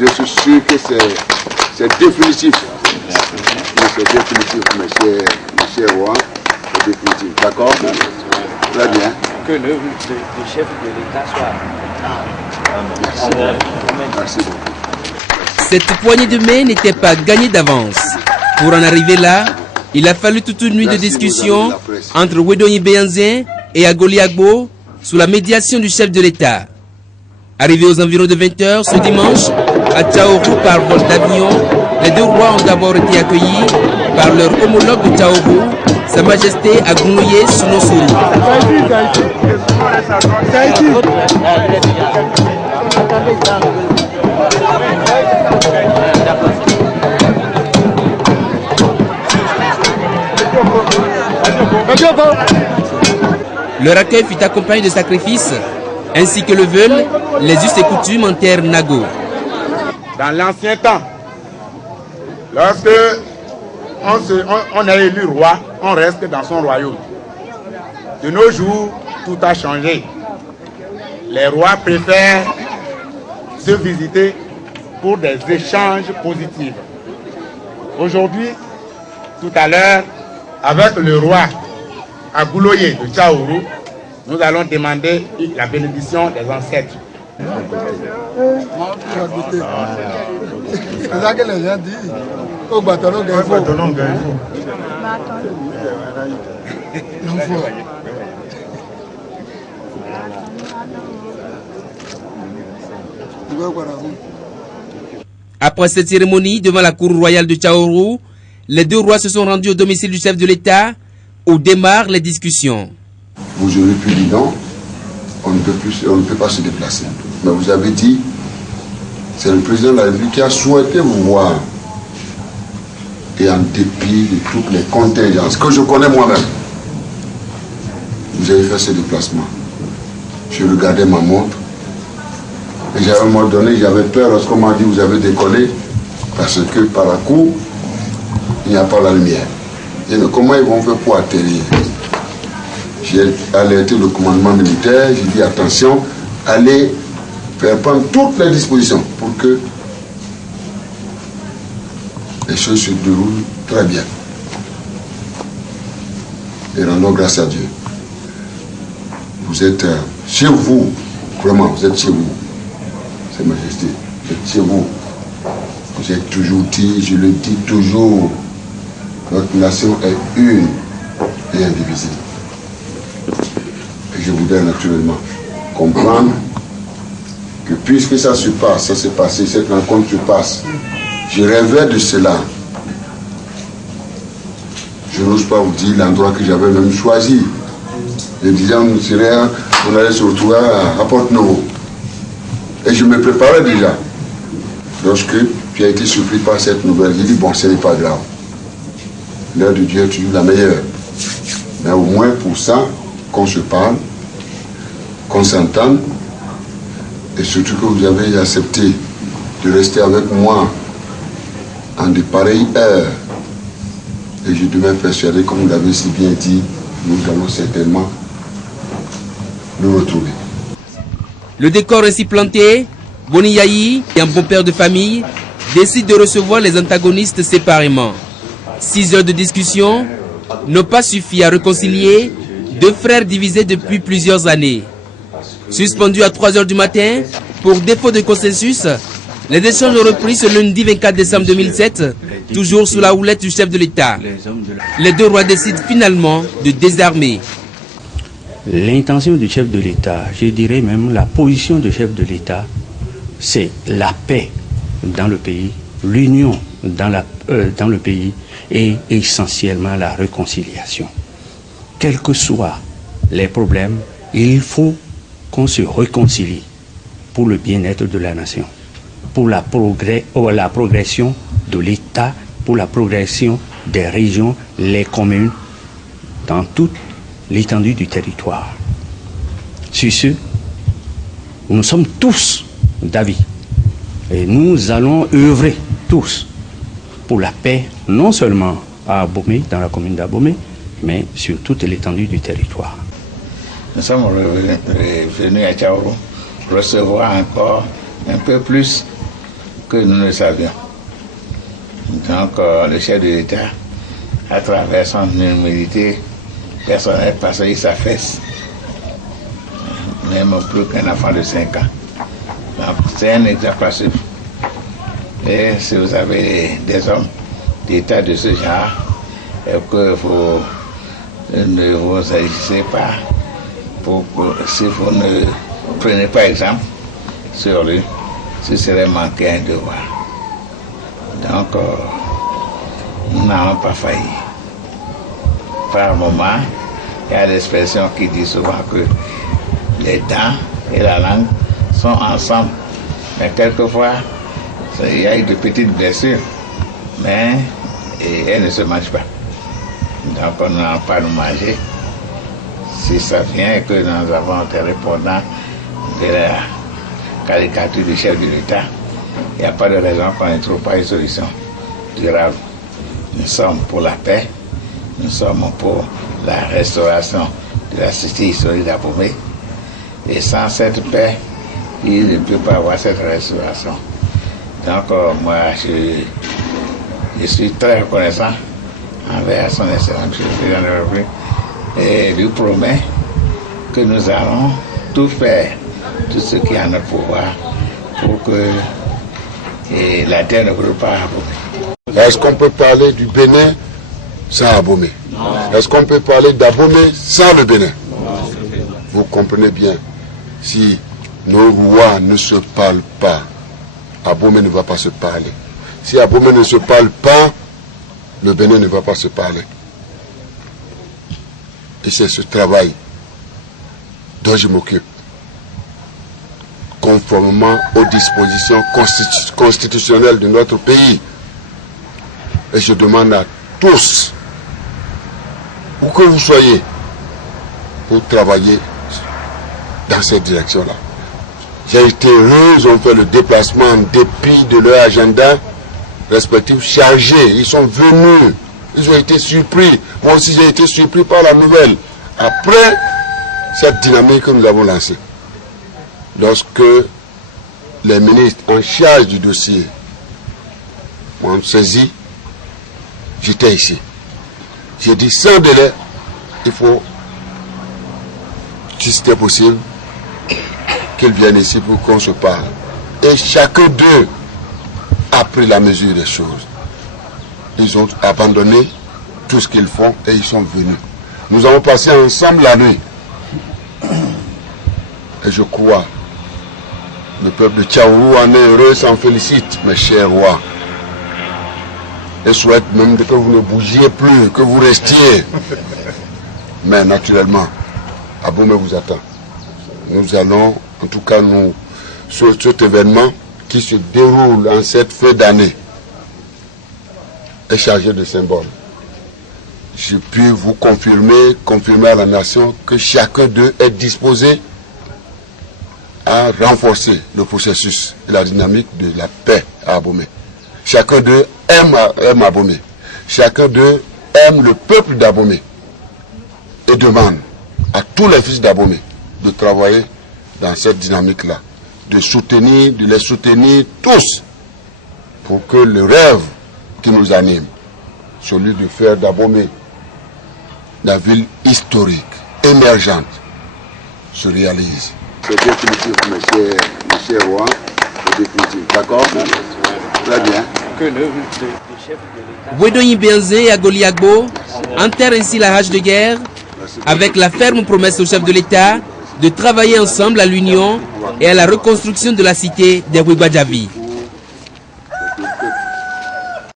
Je suis sûr que c'est définitif. C'est définitif, monsieur Roy. C'est définitif. D'accord? Très bien. Que le chef de l'État soit. Merci beaucoup. Cette poignée de main n'était pas gagnée d'avance. Pour en arriver là, il a fallu toute une nuit de discussion entre Wedonyi Beyanzin et Agoli Agbo sous la médiation du chef de l'État. Arrivé aux environs de 20h ce dimanche, à Tchaourou par vol d'avion, les deux rois ont d'abord été accueillis par leur homologue de Tchaourou, Sa Majesté Agunouye Sunosuru. Leur accueil fut accompagné de sacrifices, ainsi que le veulent les us et coutumes en terre nago. Dans l'ancien temps, lorsque on est élu roi, on reste dans son royaume. De nos jours, tout a changé. Les rois préfèrent se visiter pour des échanges positifs. Aujourd'hui, tout à l'heure, avec le roi Agouloye de Tchaourou, nous allons demander la bénédiction des ancêtres. Après cette cérémonie devant la cour royale de Tchaourou, les deux rois se sont rendus au domicile du chef de l'État où démarrent les discussions. Vous aurez pu dire non, on ne peut pas se déplacer. Mais vous avez dit, c'est le président de la République qui a souhaité vous voir. Et en dépit de toutes les contingences que je connais moi-même, vous avez fait ce déplacement. Je regardais ma montre et à un moment donné, j'avais peur lorsqu'on m'a dit vous avez décollé parce que par la cour, il n'y a pas la lumière. Et comment ils vont faire pour atterrir? J'ai alerté le commandement militaire, j'ai dit attention, allez faire prendre toutes les dispositions pour que les choses se déroulent très bien. Et rendons grâce à Dieu. Vous êtes chez vous, vraiment, vous êtes chez vous. Sa Majesté, vous êtes chez vous. Vous êtes toujours dit, je le dis toujours, notre nation est une et indivisible. Et je voudrais naturellement comprendre que puisque ça se passe, ça s'est passé, cette rencontre se passe, je rêvais de cela. Je n'ose pas vous dire l'endroit que j'avais même choisi. Je disais, on allait se retrouver à Porte-Novo. Et je me préparais déjà. Lorsque j'ai été surpris par cette nouvelle, j'ai dit, bon, ce n'est pas grave. L'heure de Dieu est toujours la meilleure. Mais au moins pour ça, qu'on se parle, qu'on s'entende, et surtout que vous avez accepté de rester avec moi en de pareilles heures. Et je demeure persuadé, comme vous l'avez si bien dit, nous allons certainement nous retrouver. Le décor ainsi planté, Boni Yayi, un bon père de famille, décide de recevoir les antagonistes séparément. 6 heures de discussion n'ont pas suffi à réconcilier deux frères divisés depuis plusieurs années. Suspendus à 3 heures du matin, pour défaut de consensus, les échanges ont repris ce lundi 24 décembre 2007, toujours sous la houlette du chef de l'État. Les deux rois décident finalement de désarmer. L'intention du chef de l'État, je dirais même la position du chef de l'État, c'est la paix dans le pays, l'union dans le pays et essentiellement la réconciliation. Quels que soient les problèmes, il faut qu'on se réconcilie pour le bien-être de la nation, pour la progression de l'État, pour la progression des régions, les communes, dans toute l'étendue du territoire. Sur ce, nous sommes tous d'avis et nous allons œuvrer tous pour la paix, non seulement à Abomey, dans la commune d'Abomey, mais sur toute l'étendue du territoire. Nous sommes revenus à Tchaourou recevoir encore un peu plus que nous ne savions. Donc le chef de l'État, à travers son humilité personnelle, passait sa fesse, même plus qu'un enfant de 5 ans. Donc c'est un exemple à suivre. Et si vous avez des hommes d'État de ce genre, et que vous ne vous agissez pas, si vous ne prenez pas exemple sur lui, ce serait manquer un devoir. Donc, nous n'avons pas failli. Par moment, il y a l'expression qui dit souvent que les dents et la langue sont ensemble. Mais quelquefois, il y a eu de petites blessures, mais elles ne se mangent pas. Donc, on n'a pas à nous manger. Si ça vient et que nous avons des répondants de la caricature du chef de l'État, il n'y a pas de raison qu'on ne trouve pas une solution durable. Nous sommes pour la paix, nous sommes pour la restauration de la cité historique d'Abomey. Et sans cette paix, il ne peut pas avoir cette restauration. Donc moi, je suis très reconnaissant envers son excellence président de la République et lui promets que nous allons tout faire, tout ce qui est en notre pouvoir pour que la terre ne brûle pas à Abomey. Est-ce qu'on peut parler du Bénin sans Abomey? Est-ce qu'on peut parler d'Abomey sans le Bénin? Vous comprenez bien, si nos rois ne se parlent pas, Abomey ne va pas se parler. Si Abomey ne se parle pas, le Bénin ne va pas se parler. Et c'est ce travail dont je m'occupe, conformément aux dispositions constitutionnelles de notre pays. Et je demande à tous, où que vous soyez, pour travailler dans cette direction-là. J'ai été heureux, ils ont fait le déplacement en dépit de leur agenda respectif chargé. Ils sont venus, ils ont été surpris. Moi aussi j'ai été surpris par la nouvelle. Après cette dynamique que nous avons lancée, lorsque les ministres en charge du dossier m'ont saisi, j'étais ici. J'ai dit sans délai, il faut, si c'était possible, qu'ils viennent ici pour qu'on se parle. Et chacun d'eux a pris la mesure des choses. Ils ont abandonné tout ce qu'ils font et ils sont venus. Nous avons passé ensemble la nuit. Et je crois, le peuple de Tchaourou en est heureux, s'en félicite, mes chers rois. Et souhaite même que vous ne bougiez plus, que vous restiez. Mais naturellement, Abomey vous attend. Nous allons, en tout cas, cet événement qui se déroule en cette fin d'année est chargé de symboles. Je puis vous confirmer à la nation que chacun d'eux est disposé à renforcer le processus et la dynamique de la paix à Abomey. Chacun d'eux aime Abomey. Chacun d'eux aime le peuple d'Abomey et demande à tous les fils d'Abomey de travailler dans cette dynamique-là, de les soutenir tous pour que le rêve qui nous anime, celui de faire d'Abomey la ville historique, émergente, se réalise. C'est définitif, monsieur Roy, c'est définitif, d'accord? Très bien. Wedoyi Benze et Agoliagbo enterrent ainsi la rage de guerre avec la ferme promesse au chef de l'État de travailler ensemble à l'union et à la reconstruction de la cité des Wibadjavi.